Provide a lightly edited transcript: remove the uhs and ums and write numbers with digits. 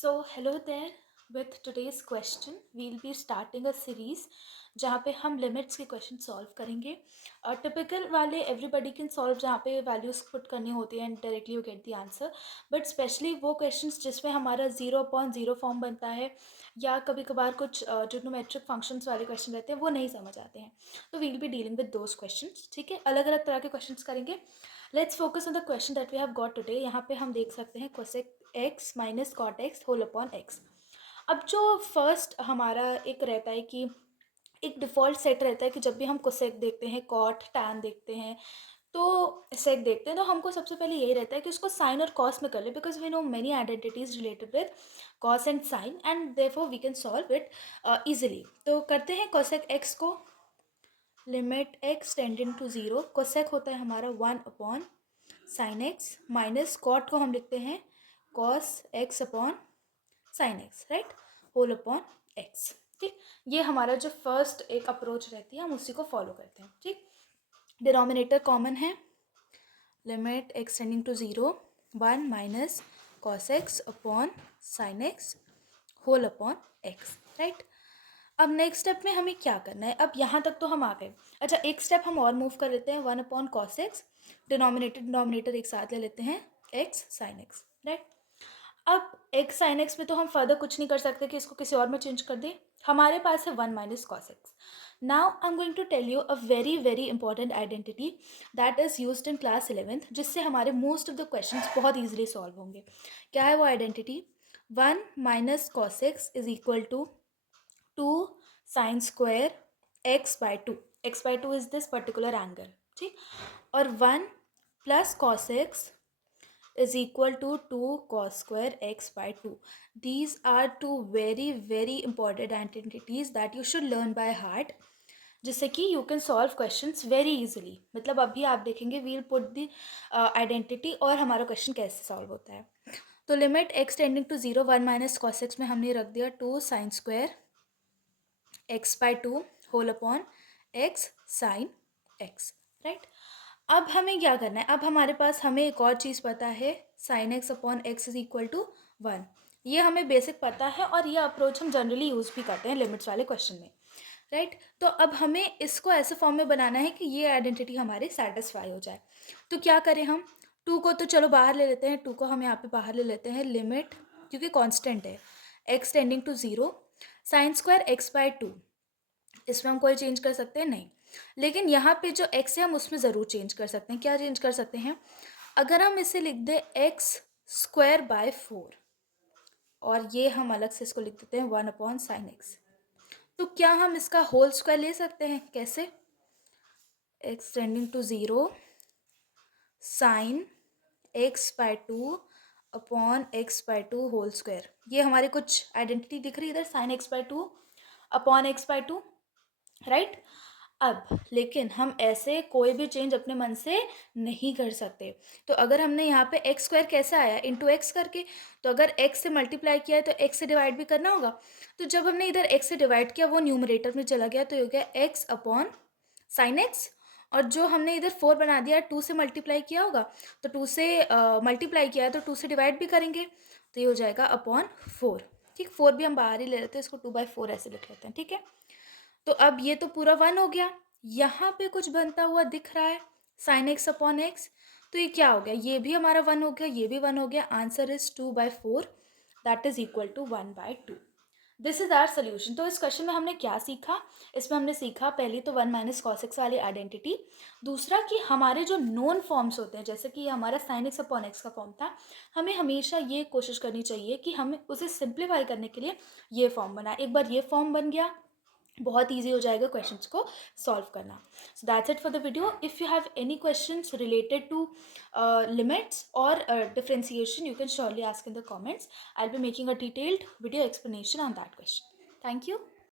So hello there. With today's question, we'll be starting a series जहाँ पे हम limits के क्वेश्चन सॉल्व करेंगे. टिपिकल वाले एवरीबडी कैन सॉल्व जहाँ पे वैल्यूज पुट करनी होती है and directly you get the answer. But specially वो क्वेश्चंस जिसमें हमारा 0/0 फॉर्म बनता है या कभी कभार कुछ ट्रिग्नोमेट्रिक फंक्शंस वाले क्वेश्चन रहते हैं वो नहीं समझ आते हैं. तो we'll be dealing with those questions. ठीक है, अलग अलग तरह के क्वेश्चंस करेंगे. Let's focus on the question that we have got today. यहाँ पे हम देख सकते हैं cosec x minus cot x whole upon x. अब जो फर्स्ट हमारा एक रहता है कि एक डिफ़ॉल्ट सेट रहता है कि जब भी हम कोसेक देखते हैं, कॉट, टैन देखते हैं, तो सेक देखते हैं, तो हमको सबसे पहले यही रहता है कि उसको साइन और कॉस में कर ले, because we know many identities related with cos and sine and therefore we can solve it easily. तो करते हैं कोसेक एक्स को. Limit x tending to 0. Cosec होता है हमारा 1 upon sine x minus cot को हम लिखते हैं cos x upon sine x, right, whole upon x. ठीक, ये हमारा जो फर्स्ट एक अप्रोच रहती है हम उसी को फॉलो करते हैं. ठीक, डिनोमिनेटर कॉमन है. Limit x tending to 0 1 minus cos x upon sine x whole upon x, right. अब नेक्स्ट स्टेप में हमें क्या करना है? अब यहाँ तक तो हम आ गए. अच्छा, एक स्टेप हम और मूव कर लेते हैं. 1 अपॉन कॉस एक्स, डिनोमिनेटर एक साथ ले लेते हैं एक्स साइन एक्स, राइट. अब एक्स साइन एक्स में तो हम फर्दर कुछ नहीं कर सकते कि इसको किसी और में चेंज कर दें. हमारे पास है 1 minus cos x. Now I am going to tell you a very very important identity that is used in class 11th, जिससे हमारे मोस्ट ऑफ द क्वेश्चंस बहुत ईजिली सॉल्व होंगे. क्या है वो identity? 1 minus cos x is equal to 2 sine square x by 2. X by 2 is this particular angle. ठीक, और 1 plus cos x is equal to 2 cos square x by 2. These are two very very important identities that you should learn by heart, जिससे कि you can solve questions very easily. मतलब अभी आप देखेंगे we'll put the identity और हमारा question कैसे solve होता है. तो limit x tending to 0 1 minus cos x में हमने रख दिया 2 sine square x by 2 whole upon x sine x, right. अब हमें क्या करना है? अब हमारे पास हमें एक और चीज़ पता है, sine x upon x is equal to 1. ये हमें बेसिक पता है और ये अप्रोच हम जनरली यूज़ भी करते हैं लिमिट्स वाले क्वेश्चन में, राइट. तो अब हमें इसको ऐसे फॉर्म में बनाना है कि ये आइडेंटिटी हमारी सेटिस्फाई हो जाए. तो क्या करें हम? 2 को तो चलो बाहर ले लेते हैं. 2 को हम यहाँ पे बाहर ले लेते हैं. लिमिट, क्योंकि कॉन्स्टेंट है, x tending to 0 sine square x by 2. इसमें हम कोई चेंज कर सकते हैं? नहीं. लेकिन यहाँ पे जो x है हम उसमें ज़रूर चेंज कर सकते हैं. क्या चेंज कर सकते हैं? अगर हम इसे लिख दें एक्स स्क्वायर बाय 4 और ये हम अलग से इसको लिख देते हैं 1 अपॉन साइन एक्स, तो क्या हम इसका होल स्क्वायर ले सकते हैं? कैसे? X tending to 0 sine x by 2 upon x by 2 whole square. ये हमारे कुछ आइडेंटिटी दिख रही है इधर, sine x by 2 upon x by 2, right. अब लेकिन हम ऐसे कोई भी चेंज अपने मन से नहीं कर सकते. तो अगर हमने यहाँ पे एक्स स्क्वायर कैसे आया? इंटू एक्स करके. तो अगर एक्स से मल्टीप्लाई किया है तो एक्स से डिवाइड भी करना होगा. तो जब हमने इधर एक्स से डिवाइड किया वो न्यूमरेटर में चला गया, तो ये हो गया एक्स अपॉन साइन एक्स. और जो हमने इधर 4 बना दिया, 2 से मल्टीप्लाई किया होगा, तो 2 से मल्टीप्लाई किया है तो 2 से डिवाइड भी करेंगे, तो ये हो जाएगा अपॉन 4. ठीक, 4 भी हम बाहर ही ले लेते हैं, इसको 2/4 ऐसे लिख लेते हैं. ठीक है, तो अब ये तो पूरा 1 हो गया. यहाँ पे कुछ बनता हुआ दिख रहा है साइन एक्स अपॉन एक्स, तो ये क्या हो गया? ये भी हमारा 1 हो गया, ये भी 1 हो गया. Answer is 2/4, that is equal to 1/2. This is our solution. तो इस क्वेश्चन में हमने क्या सीखा? इसमें हमने सीखा पहली तो 1 माइनस कॉस एक्स वाली आइडेंटिटी. दूसरा कि हमारे जो नोन फॉर्म्स होते हैं, जैसे कि हमारा साइन एक्स अपॉन एक्स का फॉर्म था, हमें हमेशा ये कोशिश करनी चाहिए कि हमें उसे सिंप्लीफाई करने के लिए ये फॉर्म बनाए. एक बार ये फॉर्म बन गया, बहुत ईजी हो जाएगा क्वेश्चंस को सॉल्व करना. So that's it for the video. If you have any questions related to limits और differentiation, you can surely ask in the comments. I'll be making a detailed video explanation on that question. Thank you.